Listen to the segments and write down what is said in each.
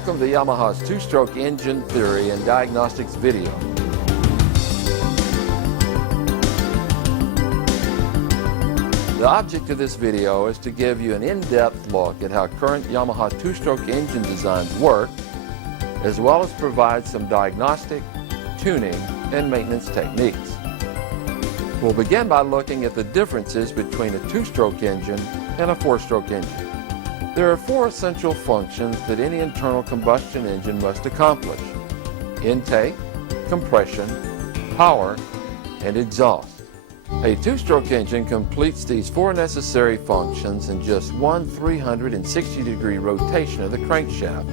Welcome to Yamaha's two-stroke engine theory and diagnostics video. The object of this video is to give you an in-depth look at how current Yamaha two-stroke engine designs work, as well as provide some diagnostic, tuning, and maintenance techniques. We'll begin by looking at the differences between a two-stroke engine and a four-stroke engine. There are four essential functions that any internal combustion engine must accomplish: intake, compression, power, and exhaust. A two-stroke engine completes these four necessary functions in just one 360-degree rotation of the crankshaft,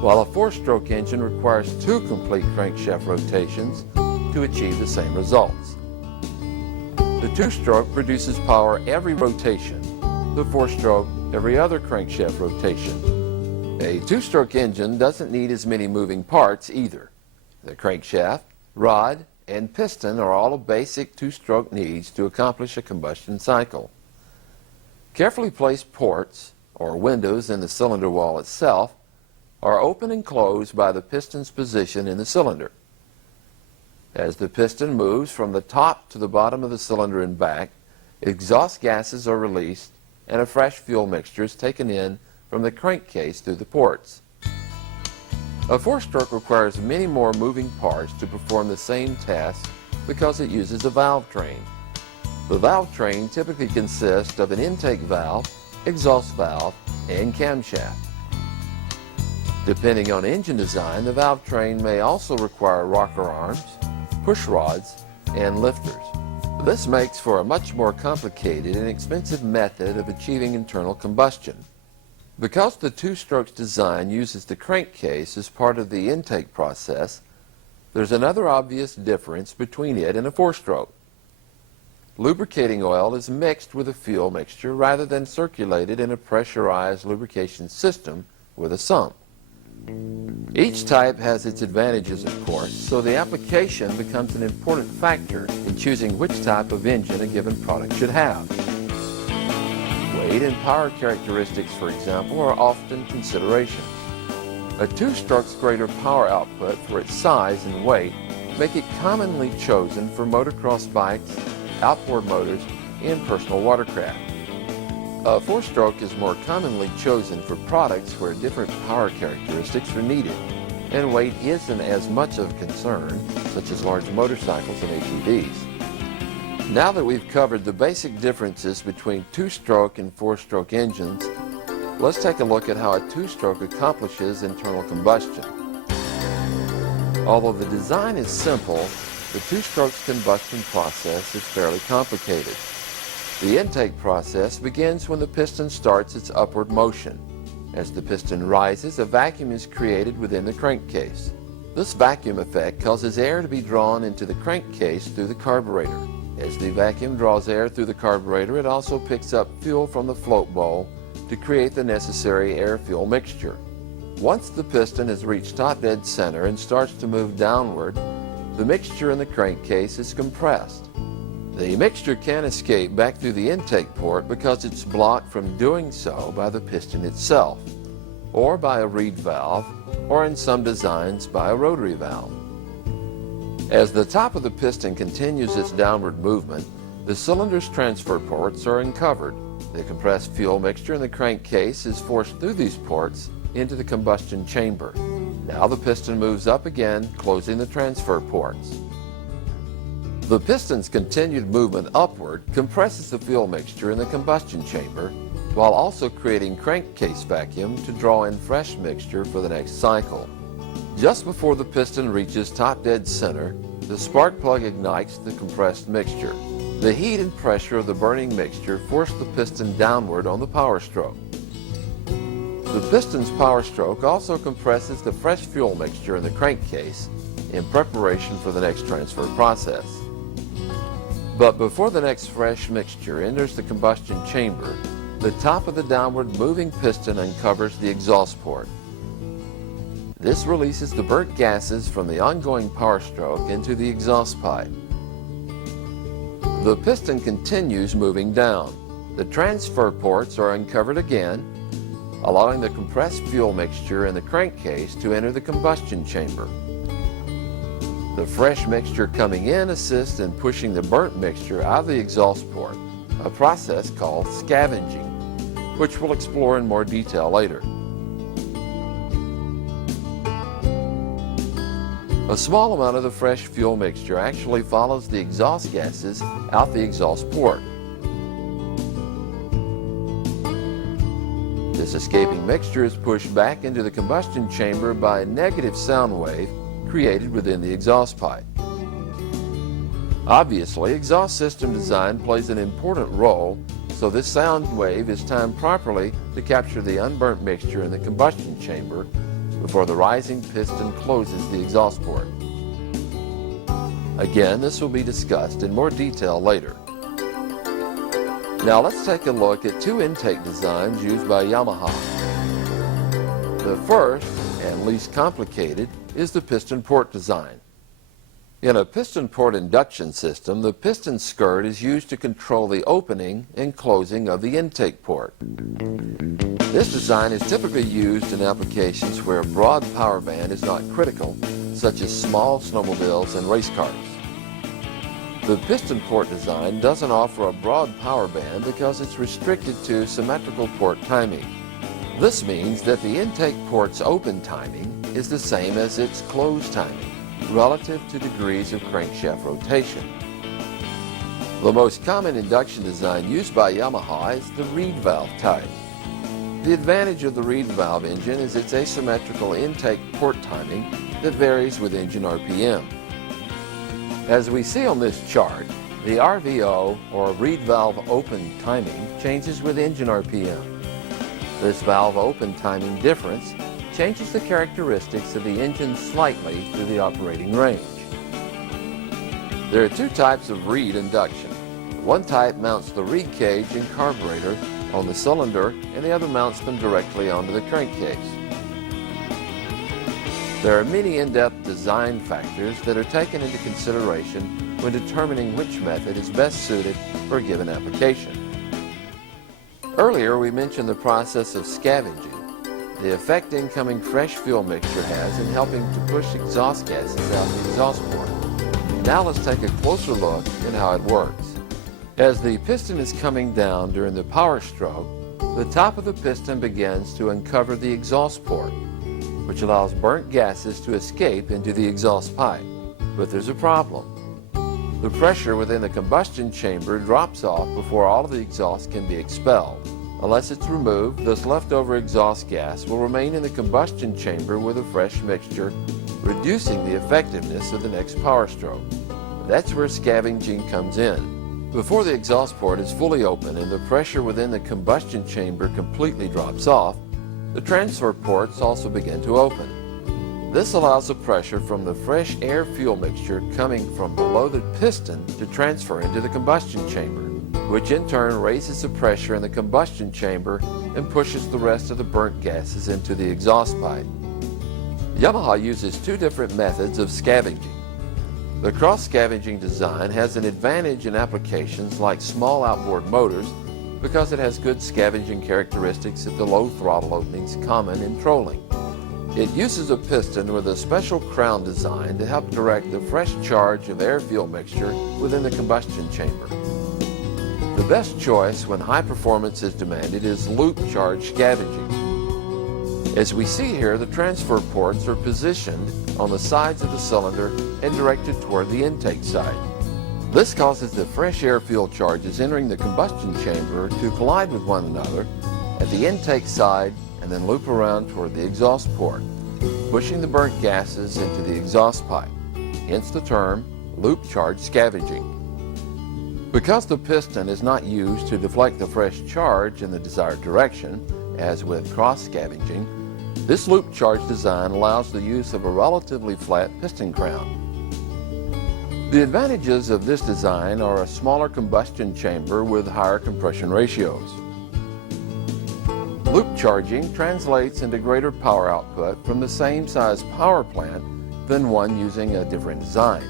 while a four-stroke engine requires two complete crankshaft rotations to achieve the same results. The two-stroke produces power every rotation, the four-stroke every other crankshaft rotation. A two-stroke engine doesn't need as many moving parts either. The crankshaft, rod, and piston are all basic two-stroke needs to accomplish a combustion cycle. Carefully placed ports, or windows in the cylinder wall itself, are open and closed by the piston's position in the cylinder. As the piston moves from the top to the bottom of the cylinder and back, exhaust gases are released and a fresh fuel mixture is taken in from the crankcase through the ports. A four-stroke requires many more moving parts to perform the same task because it uses a valve train. The valve train typically consists of an intake valve, exhaust valve, and camshaft. Depending on engine design, the valve train may also require rocker arms, push rods, and lifters. This makes for a much more complicated and expensive method of achieving internal combustion. Because the two-stroke design uses the crankcase as part of the intake process, there's another obvious difference between it and a four-stroke. Lubricating oil is mixed with a fuel mixture rather than circulated in a pressurized lubrication system with a sump. Each type has its advantages, of course, so the application becomes an important factor in choosing which type of engine a given product should have. Weight and power characteristics, for example, are often considerations. A two-stroke's greater power output for its size and weight make it commonly chosen for motocross bikes, outboard motors, and personal watercraft. A four-stroke is more commonly chosen for products where different power characteristics are needed, and weight isn't as much of a concern, such as large motorcycles and ATVs. Now that we've covered the basic differences between two-stroke and four-stroke engines, let's take a look at how a two-stroke accomplishes internal combustion. Although the design is simple, the two-stroke's combustion process is fairly complicated. The intake process begins when the piston starts its upward motion. As the piston rises, a vacuum is created within the crankcase. This vacuum effect causes air to be drawn into the crankcase through the carburetor. As the vacuum draws air through the carburetor, it also picks up fuel from the float bowl to create the necessary air-fuel mixture. Once the piston has reached top dead center and starts to move downward, the mixture in the crankcase is compressed. The mixture can't escape back through the intake port because it's blocked from doing so by the piston itself, or by a reed valve, or in some designs by a rotary valve. As the top of the piston continues its downward movement, the cylinder's transfer ports are uncovered. The compressed fuel mixture in the crankcase is forced through these ports into the combustion chamber. Now the piston moves up again, closing the transfer ports. The piston's continued movement upward compresses the fuel mixture in the combustion chamber, while also creating crankcase vacuum to draw in fresh mixture for the next cycle. Just before the piston reaches top dead center, the spark plug ignites the compressed mixture. The heat and pressure of the burning mixture force the piston downward on the power stroke. The piston's power stroke also compresses the fresh fuel mixture in the crankcase in preparation for the next transfer process. But before the next fresh mixture enters the combustion chamber, the top of the downward moving piston uncovers the exhaust port. This releases the burnt gases from the ongoing power stroke into the exhaust pipe. The piston continues moving down. The transfer ports are uncovered again, allowing the compressed fuel mixture in the crankcase to enter the combustion chamber. The fresh mixture coming in assists in pushing the burnt mixture out of the exhaust port, a process called scavenging, which we'll explore in more detail later. A small amount of the fresh fuel mixture actually follows the exhaust gases out the exhaust port. This escaping mixture is pushed back into the combustion chamber by a negative sound wave created within the exhaust pipe. Obviously, exhaust system design plays an important role, so this sound wave is timed properly to capture the unburnt mixture in the combustion chamber before the rising piston closes the exhaust port. Again, this will be discussed in more detail later. Now let's take a look at two intake designs used by Yamaha. The first, and least complicated, is the piston port design. In a piston port induction system, the piston skirt is used to control the opening and closing of the intake port. This design is typically used in applications where a broad power band is not critical, such as small snowmobiles and race cars. The piston port design doesn't offer a broad power band because it's restricted to symmetrical port timing. This means that the intake port's open timing is the same as its closed timing, relative to degrees of crankshaft rotation. The most common induction design used by Yamaha is the reed valve type. The advantage of the reed valve engine is its asymmetrical intake port timing that varies with engine RPM. As we see on this chart, the RVO, or reed valve open timing, changes with engine RPM. This valve open timing difference changes the characteristics of the engine slightly through the operating range. There are two types of reed induction. One type mounts the reed cage and carburetor on the cylinder, and the other mounts them directly onto the crankcase. There are many in-depth design factors that are taken into consideration when determining which method is best suited for a given application. Earlier we mentioned the process of scavenging, the effect incoming fresh fuel mixture has in helping to push exhaust gases out the exhaust port. Now let's take a closer look at how it works. As the piston is coming down during the power stroke, the top of the piston begins to uncover the exhaust port, which allows burnt gases to escape into the exhaust pipe. But there's a problem. The pressure within the combustion chamber drops off before all of the exhaust can be expelled. Unless it's removed, this leftover exhaust gas will remain in the combustion chamber with a fresh mixture, reducing the effectiveness of the next power stroke. That's where scavenging comes in. Before the exhaust port is fully open and the pressure within the combustion chamber completely drops off, the transfer ports also begin to open. This allows the pressure from the fresh air fuel mixture coming from below the piston to transfer into the combustion chamber, which in turn raises the pressure in the combustion chamber and pushes the rest of the burnt gases into the exhaust pipe. Yamaha uses two different methods of scavenging. The cross-scavenging design has an advantage in applications like small outboard motors because it has good scavenging characteristics at the low throttle openings common in trolling. It uses a piston with a special crown design to help direct the fresh charge of air fuel mixture within the combustion chamber. The best choice when high performance is demanded is loop charge scavenging. As we see here, the transfer ports are positioned on the sides of the cylinder and directed toward the intake side. This causes the fresh air fuel charges entering the combustion chamber to collide with one another at the intake side and then loop around toward the exhaust port, pushing the burnt gases into the exhaust pipe, hence the term loop charge scavenging. Because the piston is not used to deflect the fresh charge in the desired direction, as with cross-scavenging, this loop charge design allows the use of a relatively flat piston crown. The advantages of this design are a smaller combustion chamber with higher compression ratios. Loop charging translates into greater power output from the same size power plant than one using a different design.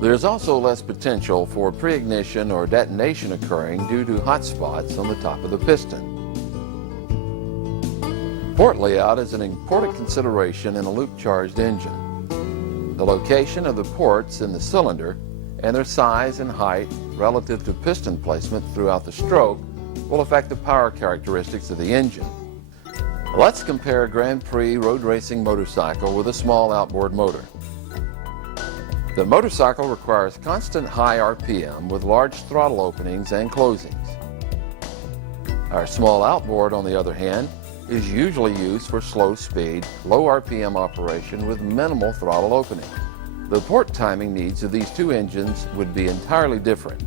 There's also less potential for pre-ignition or detonation occurring due to hot spots on the top of the piston. Port layout is an important consideration in a loop-charged engine. The location of the ports in the cylinder and their size and height relative to piston placement throughout the stroke will affect the power characteristics of the engine. Let's compare a Grand Prix road racing motorcycle with a small outboard motor. The motorcycle requires constant high RPM with large throttle openings and closings. Our small outboard, on the other hand, is usually used for slow speed, low RPM operation with minimal throttle opening. The port timing needs of these two engines would be entirely different.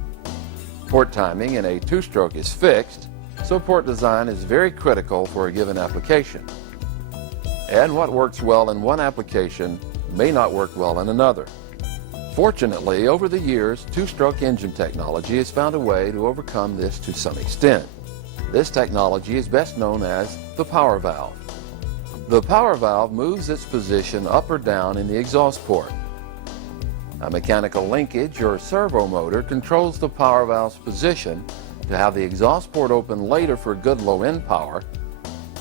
Port timing in a two-stroke is fixed, so port design is very critical for a given application. And what works well in one application may not work well in another. Fortunately, over the years, two-stroke engine technology has found a way to overcome this to some extent. This technology is best known as the power valve. The power valve moves its position up or down in the exhaust port. A mechanical linkage or servo motor controls the power valve's position to have the exhaust port open later for good low-end power,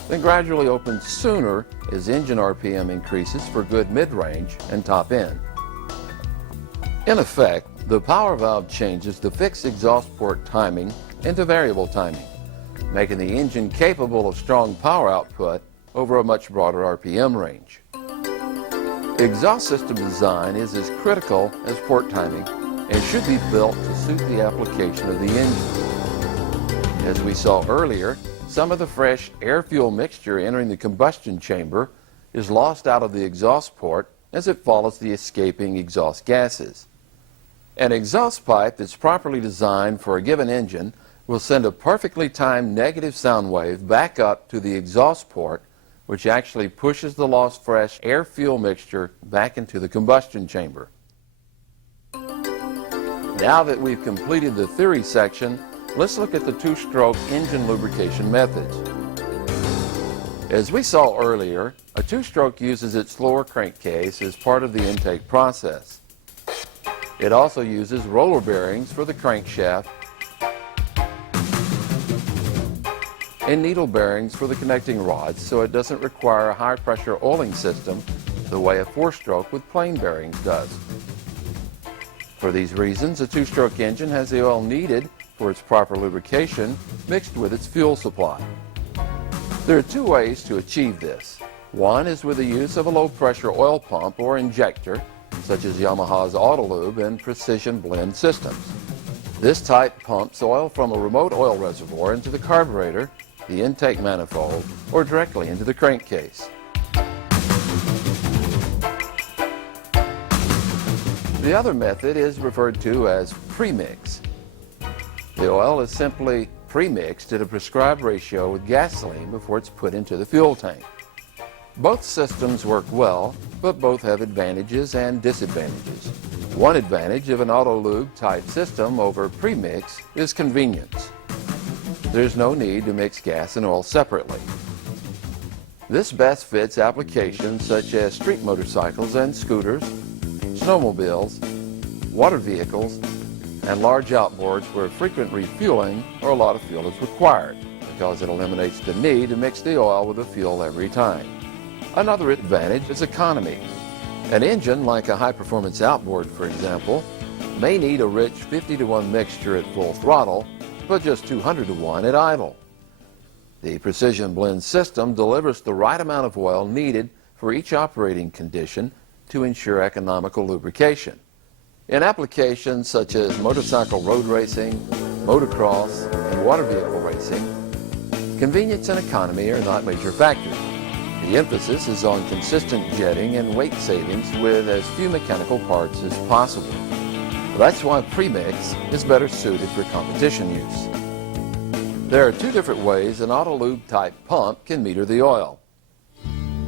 then gradually open sooner as engine RPM increases for good mid-range and top-end. In effect, the power valve changes the fixed exhaust port timing into variable timing, making the engine capable of strong power output over a much broader RPM range. Exhaust system design is as critical as port timing and should be built to suit the application of the engine. As we saw earlier, some of the fresh air-fuel mixture entering the combustion chamber is lost out of the exhaust port as it follows the escaping exhaust gases. An exhaust pipe that's properly designed for a given engine will send a perfectly timed negative sound wave back up to the exhaust port, which actually pushes the lost fresh air-fuel mixture back into the combustion chamber. Now that we've completed the theory section, let's look at the two-stroke engine lubrication methods. As we saw earlier, a two-stroke uses its lower crankcase as part of the intake process. It also uses roller bearings for the crankshaft and needle bearings for the connecting rods, so it doesn't require a high-pressure oiling system the way a four-stroke with plain bearings does. For these reasons, a two-stroke engine has the oil needed for its proper lubrication mixed with its fuel supply. There are two ways to achieve this. One is with the use of a low-pressure oil pump or injector, such as Yamaha's Autolube and Precision Blend systems. This type pumps oil from a remote oil reservoir into the carburetor, the intake manifold, or directly into the crankcase. The other method is referred to as premix. The oil is simply premixed at a prescribed ratio with gasoline before it's put into the fuel tank. Both systems work well, but both have advantages and disadvantages. One advantage of an Autolube type system over premix is convenience. There's no need to mix gas and oil separately. This best fits applications such as street motorcycles and scooters, snowmobiles, water vehicles, and large outboards where frequent refueling or a lot of fuel is required, because it eliminates the need to mix the oil with the fuel every time. Another advantage is economy. An engine like a high-performance outboard, for example, may need a rich 50-to-1 mixture at full throttle, but just 200-to-1 at idle. The Precision Blend system delivers the right amount of oil needed for each operating condition to ensure economical lubrication. In applications such as motorcycle road racing, motocross, and water vehicle racing, convenience and economy are not major factors. The emphasis is on consistent jetting and weight savings with as few mechanical parts as possible. That's why premix is better suited for competition use. There are two different ways an Autolube type pump can meter the oil.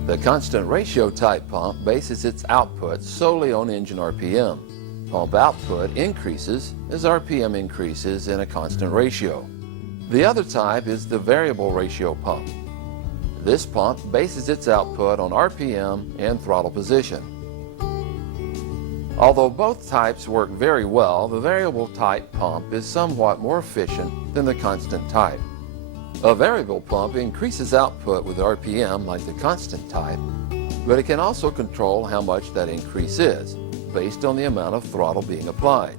The constant ratio type pump bases its output solely on engine RPM. Pump output increases as RPM increases in a constant ratio. The other type is the variable ratio pump. This pump bases its output on RPM and throttle position. Although both types work very well, the variable type pump is somewhat more efficient than the constant type. A variable pump increases output with RPM like the constant type, but it can also control how much that increase is, based on the amount of throttle being applied.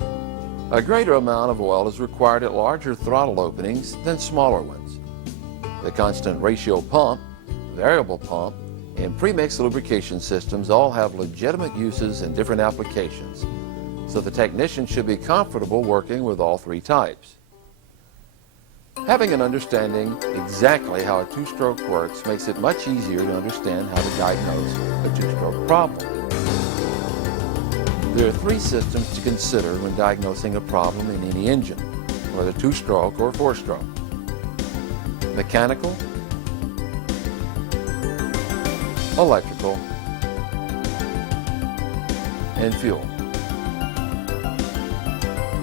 A greater amount of oil is required at larger throttle openings than smaller ones. The constant ratio pump, variable pump, and premix lubrication systems all have legitimate uses in different applications, so the technician should be comfortable working with all three types. Having an understanding exactly how a two-stroke works makes it much easier to understand how to diagnose a two-stroke problem. There are three systems to consider when diagnosing a problem in any engine, whether two-stroke or four-stroke: mechanical, electrical, and fuel.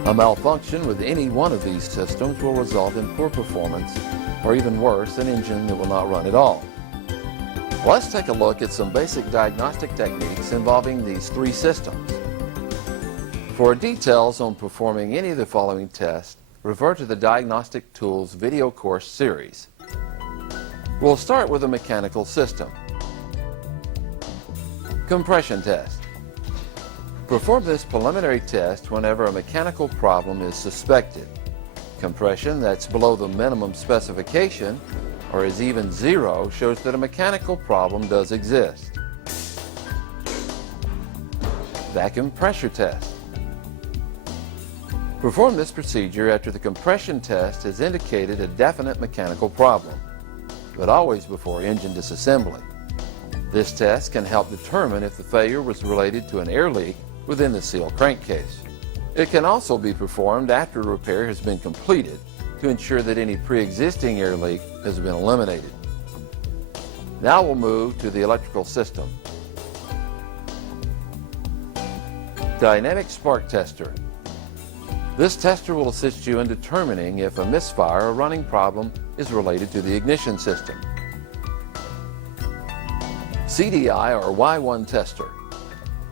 A malfunction with any one of these systems will result in poor performance, or even worse, an engine that will not run at all. Let's take a look at some basic diagnostic techniques involving these three systems. For details on performing any of the following tests, refer to the Diagnostic Tools video course series. We'll start with a mechanical system. Compression test. Perform this preliminary test whenever a mechanical problem is suspected. Compression that's below the minimum specification or is even zero shows that a mechanical problem does exist. Vacuum pressure test. Perform this procedure after the compression test has indicated a definite mechanical problem, but always before engine disassembly. This test can help determine if the failure was related to an air leak within the seal crankcase. It can also be performed after repair has been completed to ensure that any pre-existing air leak has been eliminated. Now we'll move to the electrical system. Dynamic spark tester. This tester will assist you in determining if a misfire or running problem is related to the ignition system. CDI or Y1 tester.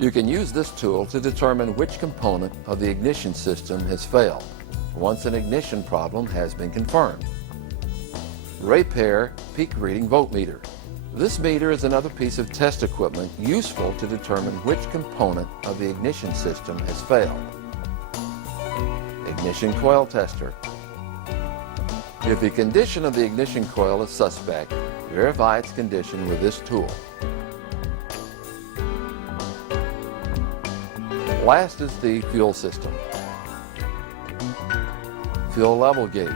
You can use this tool to determine which component of the ignition system has failed once an ignition problem has been confirmed. Repair peak reading voltmeter. This meter is another piece of test equipment useful to determine which component of the ignition system has failed. Ignition coil tester. If the condition of the ignition coil is suspect, verify its condition with this tool. Last is the fuel system. Fuel level gauge.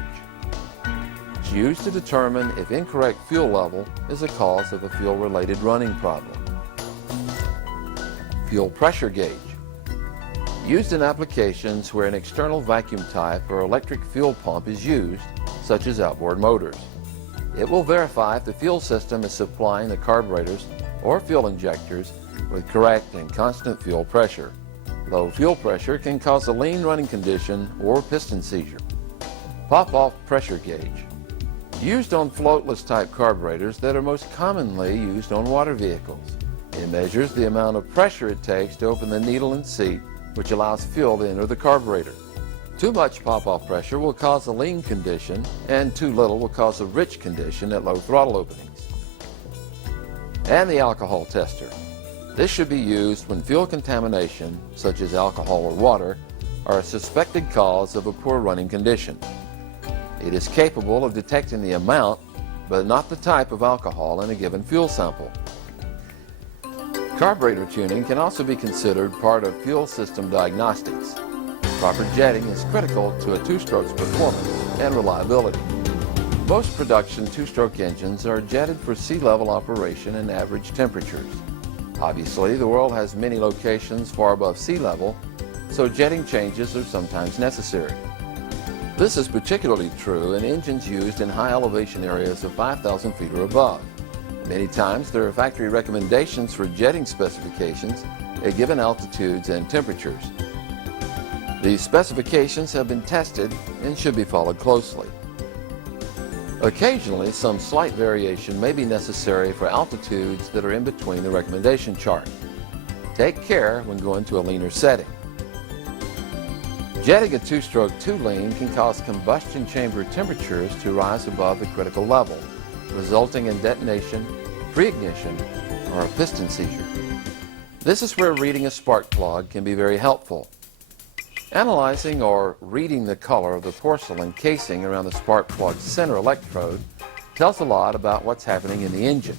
It's used to determine if incorrect fuel level is a cause of a fuel-related running problem. Fuel pressure gauge. Used in applications where an external vacuum type or electric fuel pump is used, such as outboard motors. It will verify if the fuel system is supplying the carburetors or fuel injectors with correct and constant fuel pressure. Low fuel pressure can cause a lean running condition or piston seizure. Pop-off pressure gauge. Used on floatless type carburetors that are most commonly used on water vehicles. It measures the amount of pressure it takes to open the needle and seat, which allows fuel to enter the carburetor. Too much pop-off pressure will cause a lean condition, and too little will cause a rich condition at low throttle openings. And the alcohol tester. This should be used when fuel contamination, such as alcohol or water, are a suspected cause of a poor running condition. It is capable of detecting the amount, but not the type of alcohol in a given fuel sample. Carburetor tuning can also be considered part of fuel system diagnostics. Proper jetting is critical to a two-stroke's performance and reliability. Most production two-stroke engines are jetted for sea level operation and average temperatures. Obviously, the world has many locations far above sea level, so jetting changes are sometimes necessary. This is particularly true in engines used in high elevation areas of 5,000 feet or above. Many times there are factory recommendations for jetting specifications at given altitudes and temperatures. These specifications have been tested and should be followed closely. Occasionally, some slight variation may be necessary for altitudes that are in between the recommendation chart. Take care when going to a leaner setting. Jetting a two-stroke too lean can cause combustion chamber temperatures to rise above the critical level, resulting in detonation, pre-ignition, or a piston seizure. This is where reading a spark plug can be very helpful. Analyzing or reading the color of the porcelain casing around the spark plug's center electrode tells a lot about what's happening in the engine.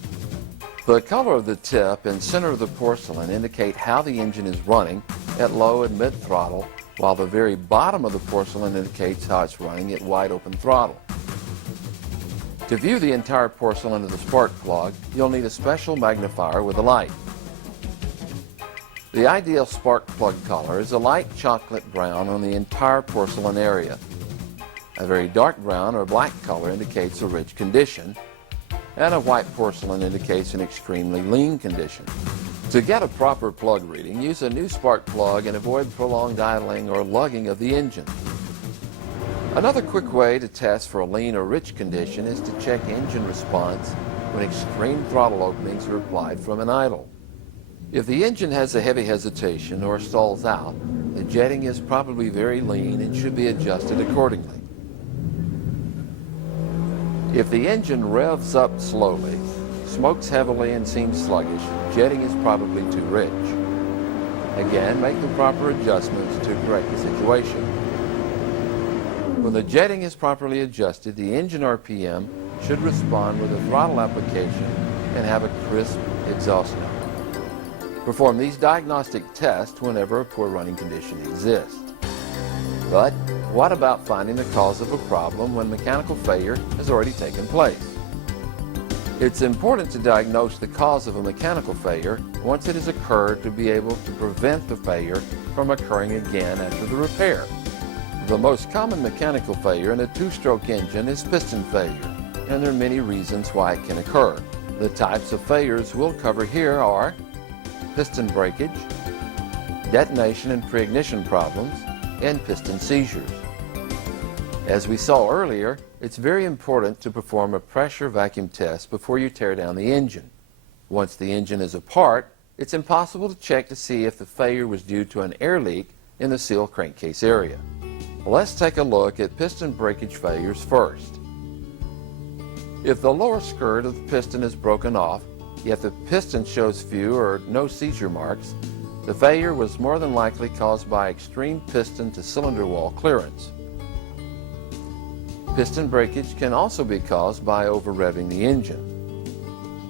The color of the tip and center of the porcelain indicate how the engine is running at low and mid throttle, while the very bottom of the porcelain indicates how it's running at wide open throttle. To view the entire porcelain of the spark plug, you'll need a special magnifier with a light. The ideal spark plug color is a light chocolate brown on the entire porcelain area. A very dark brown or black color indicates a rich condition, and a white porcelain indicates an extremely lean condition. To get a proper plug reading, use a new spark plug and avoid prolonged idling or lugging of the engine. Another quick way to test for a lean or rich condition is to check engine response when extreme throttle openings are applied from an idle. If the engine has a heavy hesitation or stalls out, the jetting is probably very lean and should be adjusted accordingly. If the engine revs up slowly, smokes heavily and seems sluggish, jetting is probably too rich. Again, make the proper adjustments to correct the situation. When the jetting is properly adjusted, the engine RPM should respond with a throttle application and have a crisp exhaust note. Perform these diagnostic tests whenever a poor running condition exists. But what about finding the cause of a problem when mechanical failure has already taken place? It's important to diagnose the cause of a mechanical failure once it has occurred to be able to prevent the failure from occurring again after the repair. The most common mechanical failure in a two-stroke engine is piston failure, and there are many reasons why it can occur. The types of failures we'll cover here are piston breakage, detonation and pre-ignition problems, and piston seizures. As we saw earlier, it's very important to perform a pressure vacuum test before you tear down the engine. Once the engine is apart, it's impossible to check to see if the failure was due to an air leak in the seal crankcase area. Let's take a look at piston breakage failures first. If the lower skirt of the piston is broken off, yet the piston shows few or no seizure marks, the failure was more than likely caused by extreme piston to cylinder wall clearance. Piston breakage can also be caused by over-revving the engine.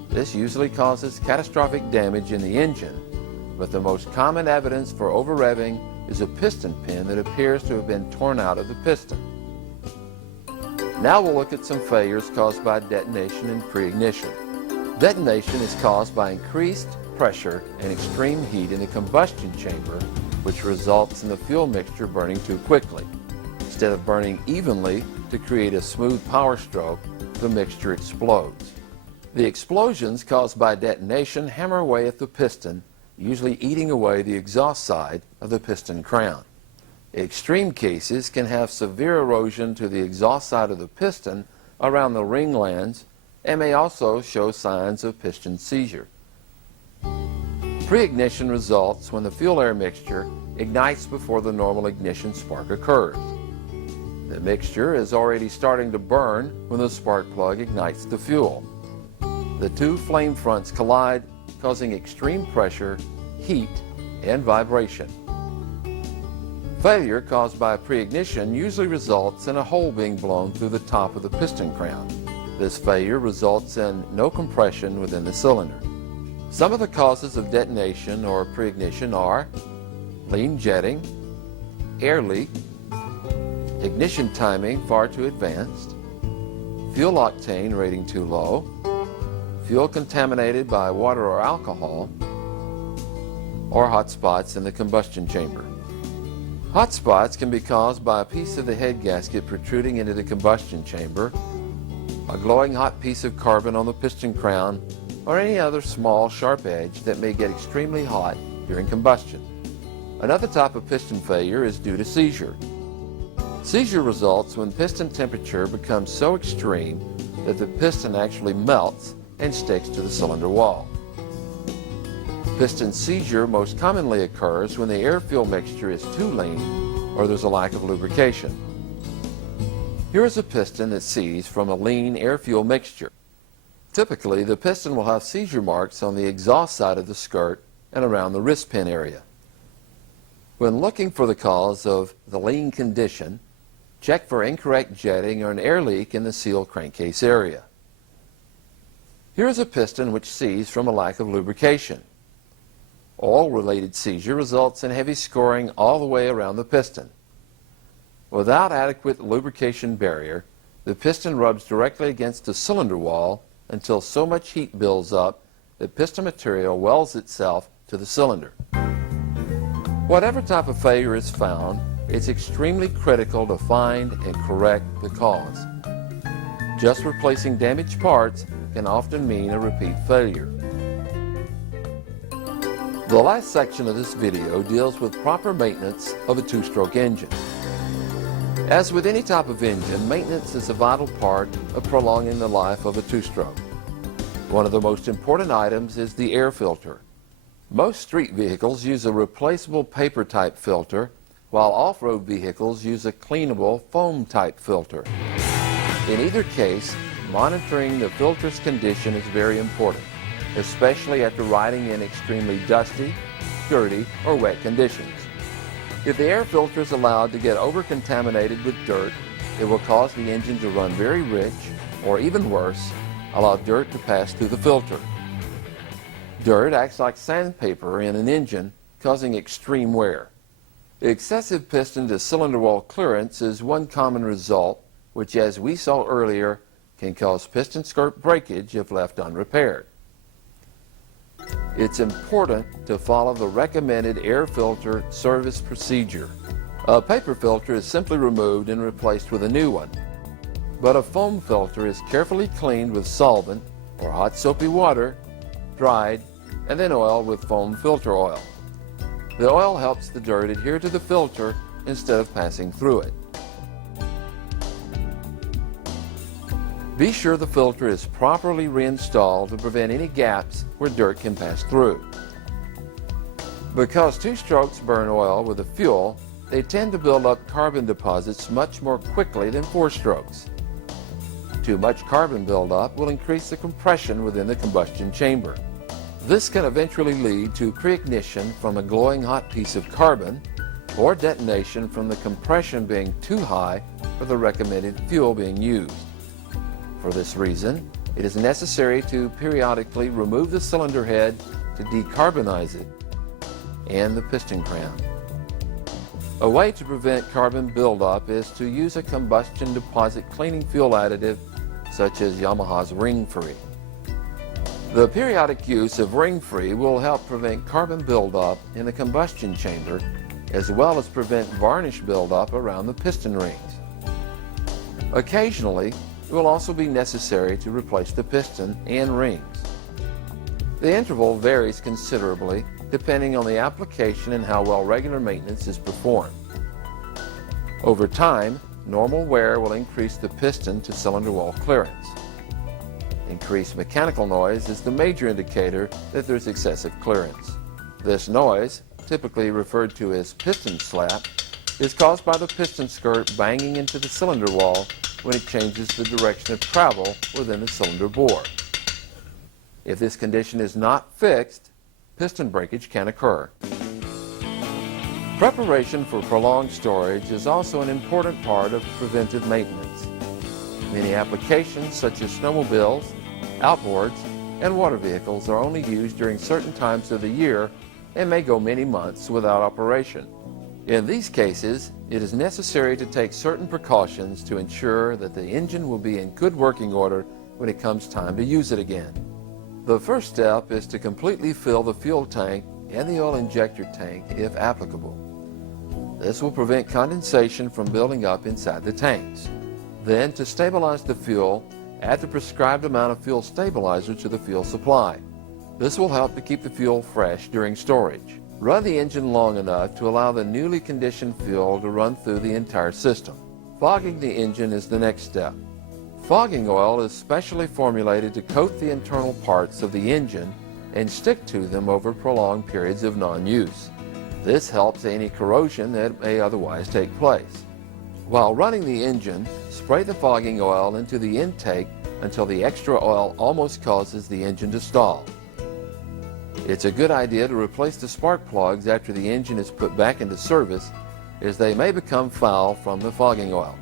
This usually causes catastrophic damage in the engine, but the most common evidence for over-revving is a piston pin that appears to have been torn out of the piston. Now we'll look at some failures caused by detonation and pre-ignition. Detonation is caused by increased pressure and extreme heat in the combustion chamber, which results in the fuel mixture burning too quickly. Instead of burning evenly to create a smooth power stroke, the mixture explodes. The explosions caused by detonation hammer away at the piston, usually eating away the exhaust side of the piston crown. Extreme cases can have severe erosion to the exhaust side of the piston around the ring lands and may also show signs of piston seizure. Pre-ignition results when the fuel-air mixture ignites before the normal ignition spark occurs. The mixture is already starting to burn when the spark plug ignites the fuel. The two flame fronts collide, causing extreme pressure, heat, and vibration. Failure caused by pre-ignition usually results in a hole being blown through the top of the piston crown. This failure results in no compression within the cylinder. Some of the causes of detonation or pre-ignition are lean jetting, air leak, ignition timing far too advanced, fuel octane rating too low, fuel contaminated by water or alcohol, or hot spots in the combustion chamber. Hot spots can be caused by a piece of the head gasket protruding into the combustion chamber, a glowing hot piece of carbon on the piston crown, or any other small sharp edge that may get extremely hot during combustion. Another type of piston failure is due to seizure. Seizure results when piston temperature becomes so extreme that the piston actually melts and sticks to the cylinder wall. Piston seizure most commonly occurs when the air-fuel mixture is too lean or there's a lack of lubrication. Here is a piston that seized from a lean air-fuel mixture. Typically, the piston will have seizure marks on the exhaust side of the skirt and around the wrist pin area. When looking for the cause of the lean condition, check for incorrect jetting or an air leak in the seal crankcase area. Here is a piston which seized from a lack of lubrication. Oil-related seizure results in heavy scoring all the way around the piston. Without adequate lubrication barrier, the piston rubs directly against the cylinder wall until so much heat builds up that piston material welds itself to the cylinder. Whatever type of failure is found, it's extremely critical to find and correct the cause. Just replacing damaged parts can often mean a repeat failure. The last section of this video deals with proper maintenance of a two-stroke engine. As with any type of engine, maintenance is a vital part of prolonging the life of a two-stroke. One of the most important items is the air filter. Most street vehicles use a replaceable paper-type filter, while off-road vehicles use a cleanable foam-type filter. In either case, monitoring the filter's condition is very important, especially after riding in extremely dusty, dirty, or wet conditions. If the air filter is allowed to get over-contaminated with dirt, it will cause the engine to run very rich, or even worse, allow dirt to pass through the filter. Dirt acts like sandpaper in an engine, causing extreme wear. Excessive piston to cylinder wall clearance is one common result, which, as we saw earlier, can cause piston skirt breakage if left unrepaired. It's important to follow the recommended air filter service procedure. A paper filter is simply removed and replaced with a new one, but a foam filter is carefully cleaned with solvent or hot soapy water, dried, and then oiled with foam filter oil. The oil helps the dirt adhere to the filter instead of passing through it. Be sure the filter is properly reinstalled to prevent any gaps where dirt can pass through. Because two-strokes burn oil with the fuel, they tend to build up carbon deposits much more quickly than four-strokes. Too much carbon buildup will increase the compression within the combustion chamber. This can eventually lead to pre-ignition from a glowing hot piece of carbon, or detonation from the compression being too high for the recommended fuel being used. For this reason, it is necessary to periodically remove the cylinder head to decarbonize it and the piston crown. A way to prevent carbon buildup is to use a combustion deposit cleaning fuel additive such as Yamaha's Ring Free. The periodic use of Ring Free will help prevent carbon buildup in the combustion chamber, as well as prevent varnish buildup around the piston rings. Occasionally, it will also be necessary to replace the piston and rings. The interval varies considerably depending on the application and how well regular maintenance is performed. Over time, normal wear will increase the piston to cylinder wall clearance. Increased mechanical noise is the major indicator that there's excessive clearance. This noise, typically referred to as piston slap, is caused by the piston skirt banging into the cylinder wall when it changes the direction of travel within the cylinder bore. If this condition is not fixed, piston breakage can occur. Preparation for prolonged storage is also an important part of preventive maintenance. Many applications, such as snowmobiles, outboards, and water vehicles, are only used during certain times of the year and may go many months without operation. In these cases, it is necessary to take certain precautions to ensure that the engine will be in good working order when it comes time to use it again. The first step is to completely fill the fuel tank and the oil injector tank if applicable. This will prevent condensation from building up inside the tanks. Then, to stabilize the fuel, add the prescribed amount of fuel stabilizer to the fuel supply. This will help to keep the fuel fresh during storage. Run the engine long enough to allow the newly conditioned fuel to run through the entire system. Fogging the engine is the next step. Fogging oil is specially formulated to coat the internal parts of the engine and stick to them over prolonged periods of non-use. This helps any corrosion that may otherwise take place. While running the engine, spray the fogging oil into the intake until the extra oil almost causes the engine to stall. It's a good idea to replace the spark plugs after the engine is put back into service, as they may become foul from the fogging oil.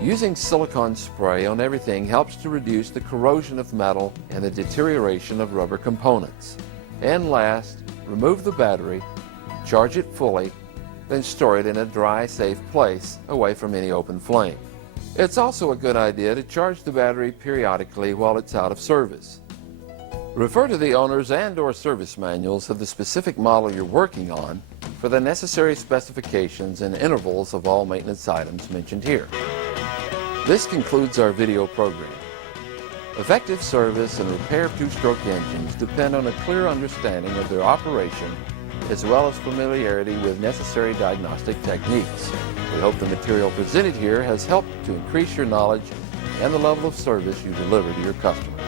Using silicone spray on everything helps to reduce the corrosion of metal and the deterioration of rubber components. And last, remove the battery, charge it fully, then store it in a dry, safe place away from any open flame. It's also a good idea to charge the battery periodically while it's out of service. Refer to the owner's and/or service manuals of the specific model you're working on for the necessary specifications and intervals of all maintenance items mentioned here. This concludes our video program. Effective service and repair of two-stroke engines depend on a clear understanding of their operation as well as familiarity with necessary diagnostic techniques. We hope the material presented here has helped to increase your knowledge and the level of service you deliver to your customer.